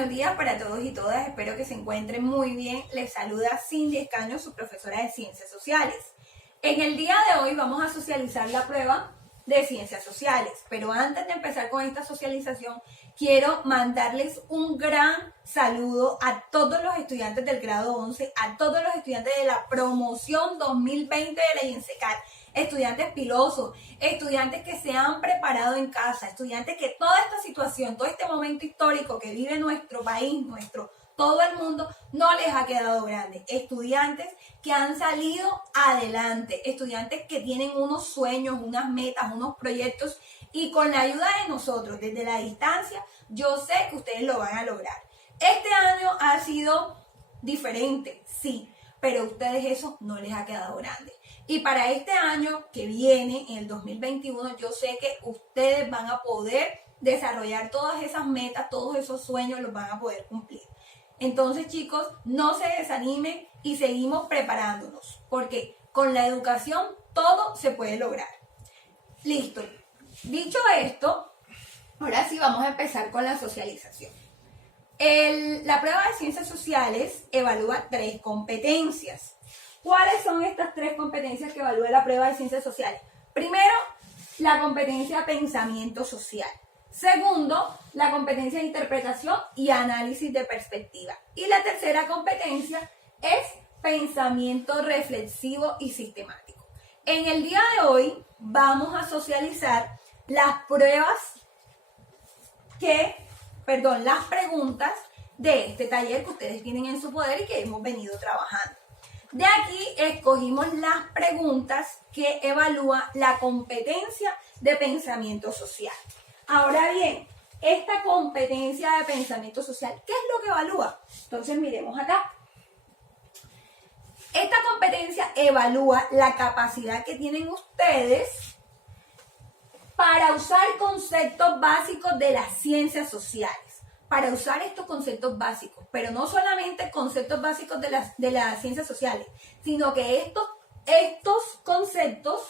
buenos días para todos y todas. Espero que se encuentren muy bien. Les saluda Cindy Escaño, su profesora de Ciencias Sociales. En el día de hoy vamos a socializar la prueba de Ciencias Sociales. Pero antes de empezar con esta socialización, quiero mandarles un gran saludo a todos los estudiantes del grado 11, a todos los estudiantes de la promoción 2020 de la INSECAR. Estudiantes pilosos, estudiantes que se han preparado en casa, estudiantes que toda esta situación, todo este momento histórico que vive nuestro país, todo el mundo, no les ha quedado grande. Estudiantes que han salido adelante, estudiantes que tienen unos sueños, unas metas, unos proyectos y con la ayuda de nosotros desde la distancia, yo sé que ustedes lo van a lograr. Este año ha sido diferente, sí, pero a ustedes eso no les ha quedado grande. Y para este año que viene, en el 2021, yo sé que ustedes van a poder desarrollar todas esas metas, todos esos sueños los van a poder cumplir. Entonces, chicos, no se desanimen y seguimos preparándonos, porque con la educación todo se puede lograr. Listo. Dicho esto, ahora sí vamos a empezar con la socialización. La prueba de Ciencias Sociales evalúa 3 competencias. ¿Cuáles son estas 3 competencias que evalúa la prueba de Ciencias Sociales? Primero, la competencia pensamiento social. Segundo, la competencia de interpretación y análisis de perspectiva. Y la tercera competencia es pensamiento reflexivo y sistemático. En el día de hoy vamos a socializar las preguntas de este taller que ustedes tienen en su poder y que hemos venido trabajando. De aquí escogimos las preguntas que evalúan la competencia de pensamiento social. Ahora bien, esta competencia de pensamiento social, ¿qué es lo que evalúa? Entonces miremos acá. Esta competencia evalúa la capacidad que tienen ustedes para usar conceptos básicos de las ciencias sociales. Para usar estos conceptos básicos, pero no solamente conceptos básicos de las ciencias sociales, sino que estos conceptos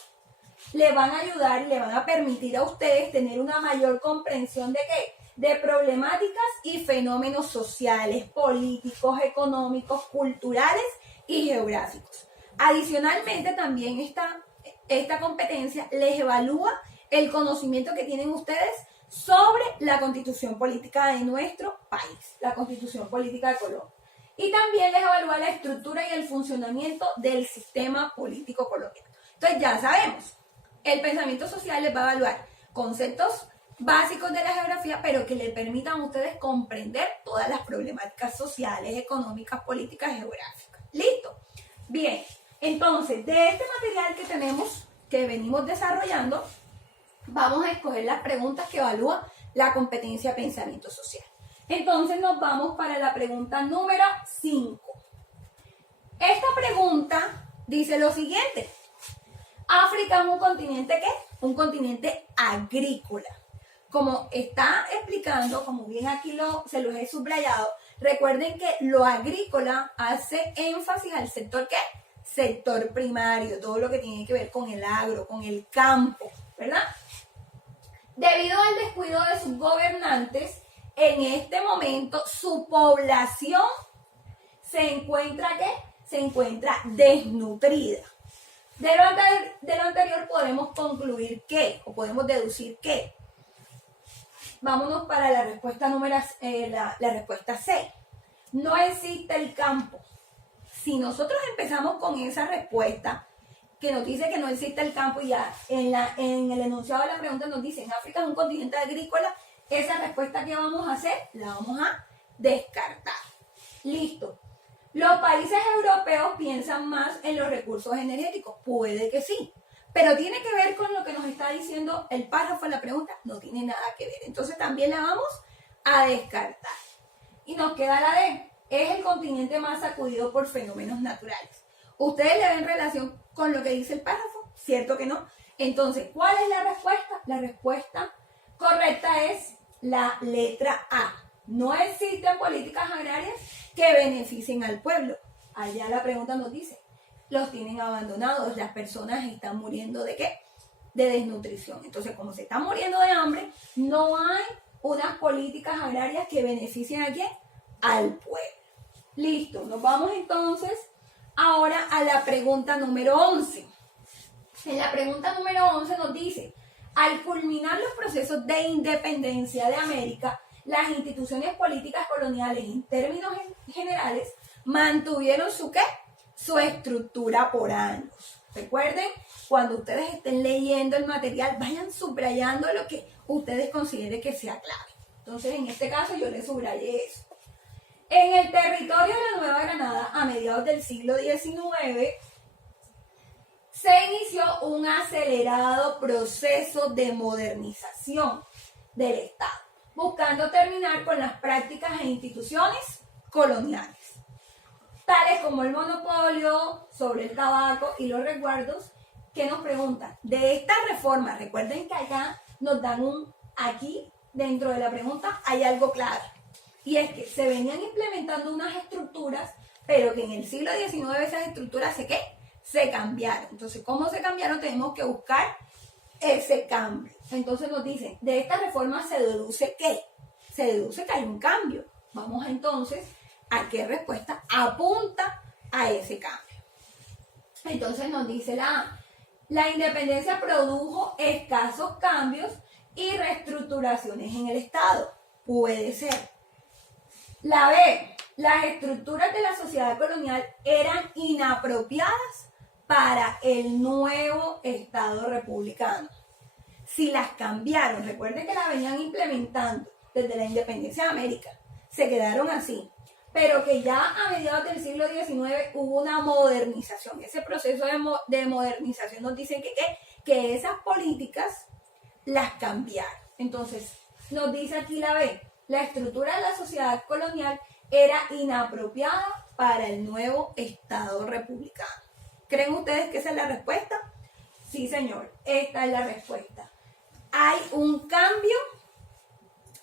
le van a ayudar y le van a permitir a ustedes tener una mayor comprensión ¿de qué? De problemáticas y fenómenos sociales, políticos, económicos, culturales y geográficos. Adicionalmente, también esta competencia les evalúa el conocimiento que tienen ustedes sobre la constitución política de nuestro país, la constitución política de Colombia. Y también les evalúa la estructura y el funcionamiento del sistema político colombiano. Entonces ya sabemos, el pensamiento social les va a evaluar conceptos básicos de la geografía, pero que le permitan a ustedes comprender todas las problemáticas sociales, económicas, políticas, geográficas. ¿Listo? Bien, entonces de este material que tenemos, que venimos desarrollando, vamos a escoger las preguntas que evalúan la competencia de pensamiento social. Entonces nos vamos para la pregunta número 5. Esta pregunta dice lo siguiente. ¿África es un continente qué? Un continente agrícola. Como está explicando, como bien aquí se los he subrayado, recuerden que lo agrícola hace énfasis al sector ¿qué? Sector primario, todo lo que tiene que ver con el agro, con el campo, ¿verdad? Debido al descuido de sus gobernantes, en este momento su población se encuentra ¿qué? Se encuentra desnutrida. De lo anterior podemos concluir que, o podemos deducir que, vámonos para la respuesta la respuesta C. No existe el campo. Si nosotros empezamos con esa respuesta, que nos dice que no existe el campo y ya en el enunciado de la pregunta nos dice en África es un continente agrícola, esa respuesta que vamos a hacer la vamos a descartar. Listo. ¿Los países europeos piensan más en los recursos energéticos? Puede que sí, pero tiene que ver con lo que nos está diciendo el párrafo de la pregunta, no tiene nada que ver. Entonces también la vamos a descartar. Y nos queda la D, es el continente más sacudido por fenómenos naturales. ¿Ustedes le ven relación con lo que dice el párrafo? ¿Cierto que no? Entonces, ¿cuál es la respuesta? La respuesta correcta es la letra A. No existen políticas agrarias que beneficien al pueblo. Allá la pregunta nos dice, los tienen abandonados, las personas están muriendo ¿de qué? De desnutrición. Entonces, como se están muriendo de hambre, no hay unas políticas agrarias que beneficien a quién? Al pueblo. Listo, nos vamos entonces ahora a la pregunta número 11. En la pregunta número 11 nos dice, al culminar los procesos de independencia de América, las instituciones políticas coloniales en términos generales mantuvieron su ¿qué? Su estructura por años. Recuerden, cuando ustedes estén leyendo el material, vayan subrayando lo que ustedes consideren que sea clave. Entonces, en este caso, yo les subrayé eso. En el territorio de la Nueva Granada, a mediados del siglo XIX, se inició un acelerado proceso de modernización del Estado, buscando terminar con las prácticas e instituciones coloniales, tales como el monopolio sobre el tabaco y los resguardos, que nos preguntan de esta reforma. Recuerden que acá nos dan aquí dentro de la pregunta hay algo clave, y es que se venían implementando unas estructuras, pero que en el siglo XIX esas estructuras se cambiaron. Entonces, ¿cómo se cambiaron? Tenemos que buscar ese cambio. Entonces nos dicen, de esta reforma se deduce ¿qué? Se deduce que hay un cambio. Vamos entonces a qué respuesta apunta a ese cambio. Entonces nos dice la independencia produjo escasos cambios y reestructuraciones en el Estado. Puede ser. La B, las estructuras de la sociedad colonial eran inapropiadas para el nuevo Estado republicano. Si las cambiaron, recuerden que la venían implementando desde la independencia de América, se quedaron así, pero que ya a mediados del siglo XIX hubo una modernización. Ese proceso de modernización nos dice que esas políticas las cambiaron. Entonces, nos dice aquí la B, la estructura de la sociedad colonial era inapropiada para el nuevo Estado republicano. ¿Creen ustedes que esa es la respuesta? Sí, señor, esta es la respuesta. Hay un cambio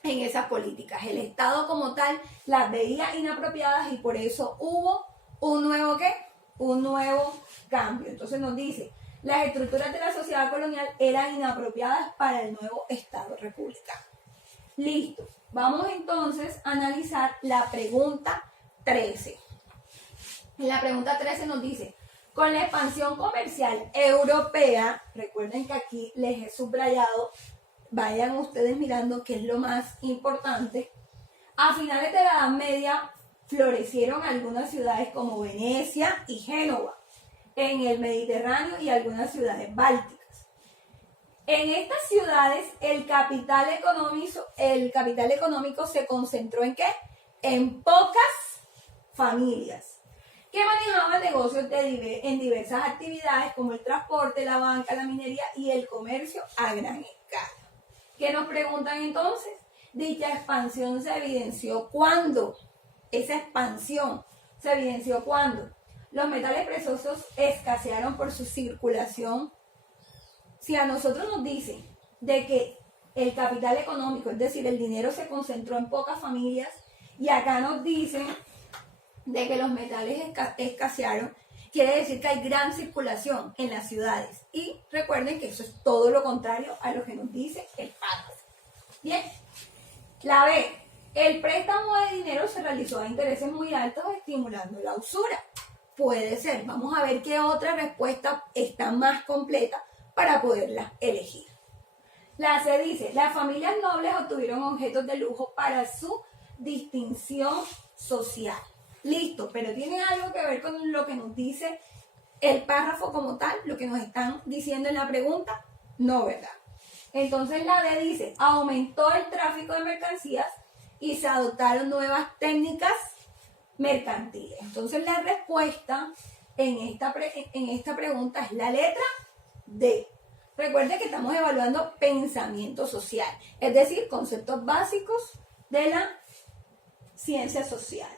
en esas políticas. El Estado como tal las veía inapropiadas y por eso hubo un nuevo ¿qué? Un nuevo cambio. Entonces nos dice, las estructuras de la sociedad colonial eran inapropiadas para el nuevo Estado republicano. Listo. Vamos entonces a analizar la pregunta 13. En la pregunta 13 nos dice, con la expansión comercial europea, recuerden que aquí les he subrayado, vayan ustedes mirando qué es lo más importante, a finales de la Edad Media florecieron algunas ciudades como Venecia y Génova en el Mediterráneo y algunas ciudades bálticas. En estas ciudades el capital económico se concentró ¿en qué? En pocas familias que manejaban negocios en diversas actividades como el transporte, la banca, la minería y el comercio a gran escala. ¿Qué nos preguntan entonces? Dicha expansión se evidenció ¿cuándo? Esa expansión se evidenció ¿cuándo? Los metales preciosos escasearon por su circulación. Si a nosotros nos dicen de que el capital económico, es decir, el dinero se concentró en pocas familias, y acá nos dicen de que los metales escasearon, quiere decir que hay gran circulación en las ciudades. Y recuerden que eso es todo lo contrario a lo que nos dice el párrafo. Bien, la B, el préstamo de dinero se realizó a intereses muy altos, estimulando la usura. Puede ser, vamos a ver qué otra respuesta está más completa para poderlas elegir. La C dice, las familias nobles obtuvieron objetos de lujo para su distinción social. Listo, pero tiene algo que ver con lo que nos dice el párrafo como tal, lo que nos están diciendo en la pregunta, no, ¿verdad? Entonces la D dice, aumentó el tráfico de mercancías y se adoptaron nuevas técnicas mercantiles. Entonces la respuesta en esta pregunta es la letra D. Recuerde que estamos evaluando pensamiento social, es decir, conceptos básicos de las ciencias sociales.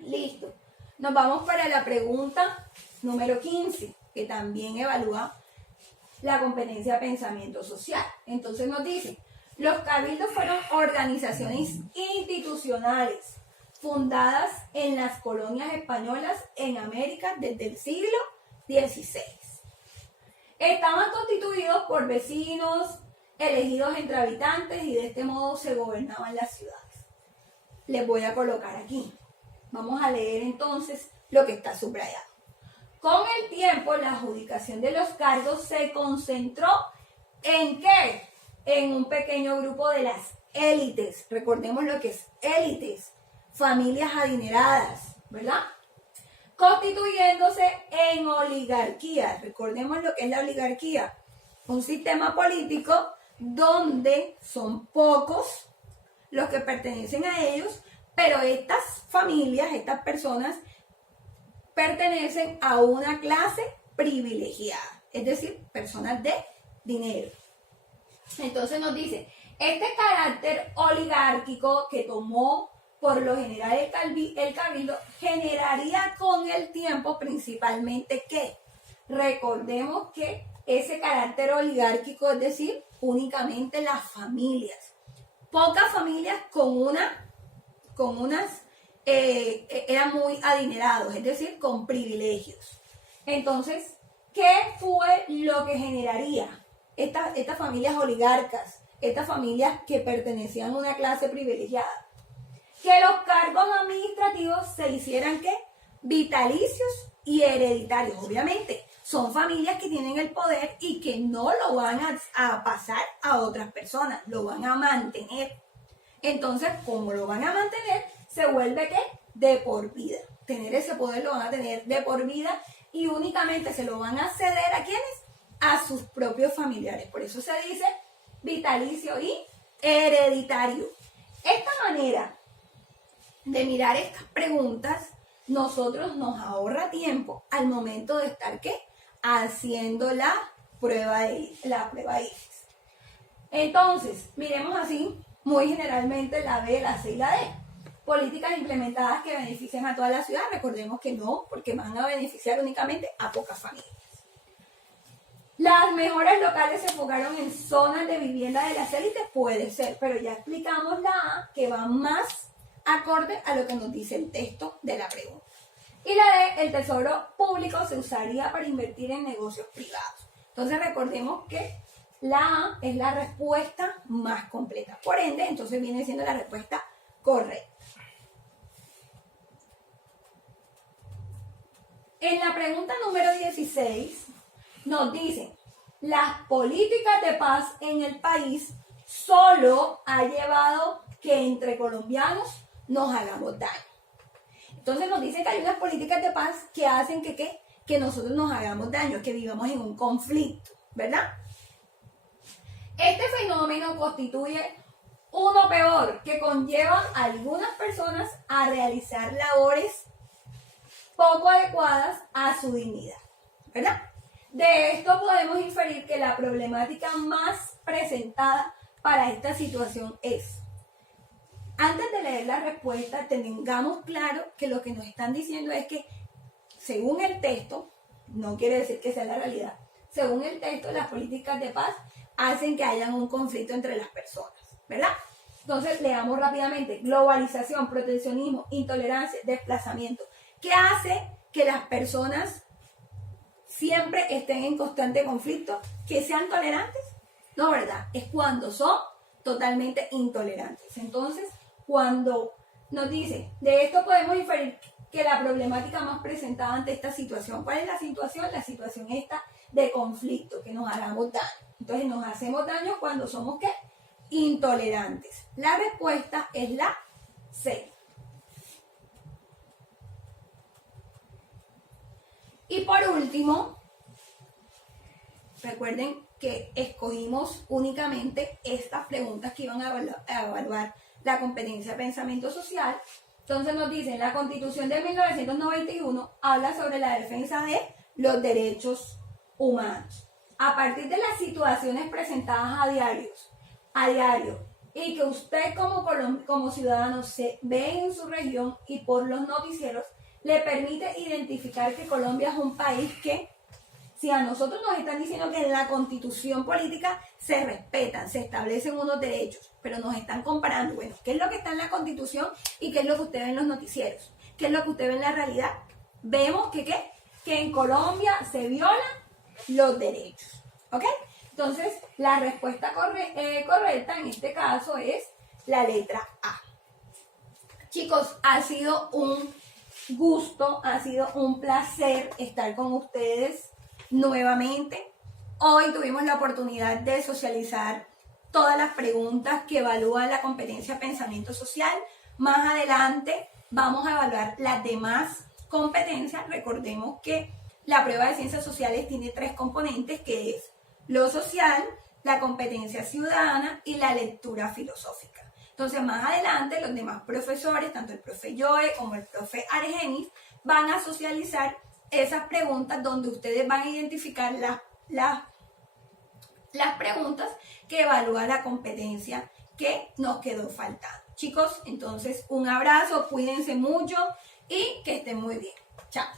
Listo. Nos vamos para la pregunta número 15, que también evalúa la competencia de pensamiento social. Entonces nos dice, los cabildos fueron organizaciones institucionales fundadas en las colonias españolas en América desde el siglo XVI. Estaban constituidos por vecinos, elegidos entre habitantes y de este modo se gobernaban las ciudades. Les voy a colocar aquí. Vamos a leer entonces lo que está subrayado. Con el tiempo, la adjudicación de los cargos se concentró ¿en qué? En un pequeño grupo de las élites. Recordemos lo que es élites, familias adineradas, ¿verdad? Constituyéndose en oligarquías. Recordemos lo que es la oligarquía. Un sistema político donde son pocos los que pertenecen a ellos, pero estas familias, estas personas, pertenecen a una clase privilegiada, es decir, personas de dinero. Entonces nos dice, este carácter oligárquico que tomó por lo general el cabildo generaría con el tiempo principalmente ¿qué? Recordemos que ese carácter oligárquico, es decir, únicamente las familias. Pocas familias eran muy adinerados, es decir, con privilegios. Entonces, ¿qué fue lo que generaría estas familias oligarcas, estas familias que pertenecían a una clase privilegiada? Que los cargos administrativos se hicieran ¿qué? Vitalicios y hereditarios. Obviamente, son familias que tienen el poder y que no lo van a pasar a otras personas, lo van a mantener. Entonces, como lo van a mantener, se vuelve ¿qué? De por vida. Tener ese poder lo van a tener de por vida y únicamente se lo van a ceder ¿a quiénes? A sus propios familiares. Por eso se dice vitalicio y hereditario. Esta manera de mirar estas preguntas, nosotros nos ahorra tiempo al momento de estar ¿qué? Haciendo la prueba ICFES. Entonces, miremos así muy generalmente la B, la C y la D. Políticas implementadas que beneficien a toda la ciudad. Recordemos que no, porque van a beneficiar únicamente a pocas familias. Las mejoras locales se enfocaron en zonas de vivienda de las élites, puede ser, pero ya explicamos la A, que va más acorde a lo que nos dice el texto de la pregunta. Y la D, el tesoro público se usaría para invertir en negocios privados. Entonces recordemos que la A es la respuesta más completa. Por ende, entonces viene siendo la respuesta correcta. En la pregunta número 16 nos dicen, las políticas de paz en el país solo ha llevado que entre colombianos nos hagamos daño. Entonces nos dicen que hay unas políticas de paz que hacen que nosotros nos hagamos daño, que vivamos en un conflicto, ¿verdad? Este fenómeno constituye uno peor, que conlleva a algunas personas a realizar labores poco adecuadas a su dignidad, ¿verdad? De esto podemos inferir que la problemática más presentada para esta situación es, antes de leer la respuesta, tengamos claro que lo que nos están diciendo es que, según el texto, no quiere decir que sea la realidad, según el texto, las políticas de paz hacen que haya un conflicto entre las personas, ¿verdad? Entonces, leamos rápidamente. Globalización, proteccionismo, intolerancia, desplazamiento. ¿Qué hace que las personas siempre estén en constante conflicto? ¿Que sean tolerantes? No, ¿verdad? Es cuando son totalmente intolerantes. Entonces, cuando nos dice, de esto podemos inferir que la problemática más presentada ante esta situación, ¿cuál es la situación? La situación esta de conflicto, que nos hagamos daño. Entonces, nos hacemos daño cuando somos, ¿qué? Intolerantes. La respuesta es la C. Y por último, recuerden que escogimos únicamente estas preguntas que iban a evaluar la competencia de pensamiento social. Entonces nos dicen, la Constitución de 1991 habla sobre la defensa de los derechos humanos. A partir de las situaciones presentadas a diario, y que usted como ciudadano se ve en su región y por los noticieros, le permite identificar que Colombia es un país que, si a nosotros nos están diciendo que en la constitución política se respetan, se establecen unos derechos, pero nos están comparando, bueno, ¿qué es lo que está en la constitución y qué es lo que usted ve en los noticieros? ¿Qué es lo que usted ve en la realidad? Vemos que en Colombia se violan los derechos, ¿ok? Entonces, la respuesta correcta en este caso es la letra A. Chicos, ha sido un gusto, ha sido un placer estar con ustedes nuevamente. Hoy tuvimos la oportunidad de socializar todas las preguntas que evalúan la competencia de pensamiento social. Más adelante vamos a evaluar las demás competencias. Recordemos que la prueba de ciencias sociales tiene 3 componentes, que es lo social, la competencia ciudadana y la lectura filosófica. Entonces, más adelante, los demás profesores, tanto el profe Joe como el profe Argenis, van a socializar esas preguntas donde ustedes van a identificar las preguntas que evalúa la competencia que nos quedó faltando. Chicos, entonces, un abrazo, cuídense mucho y que estén muy bien. Chao.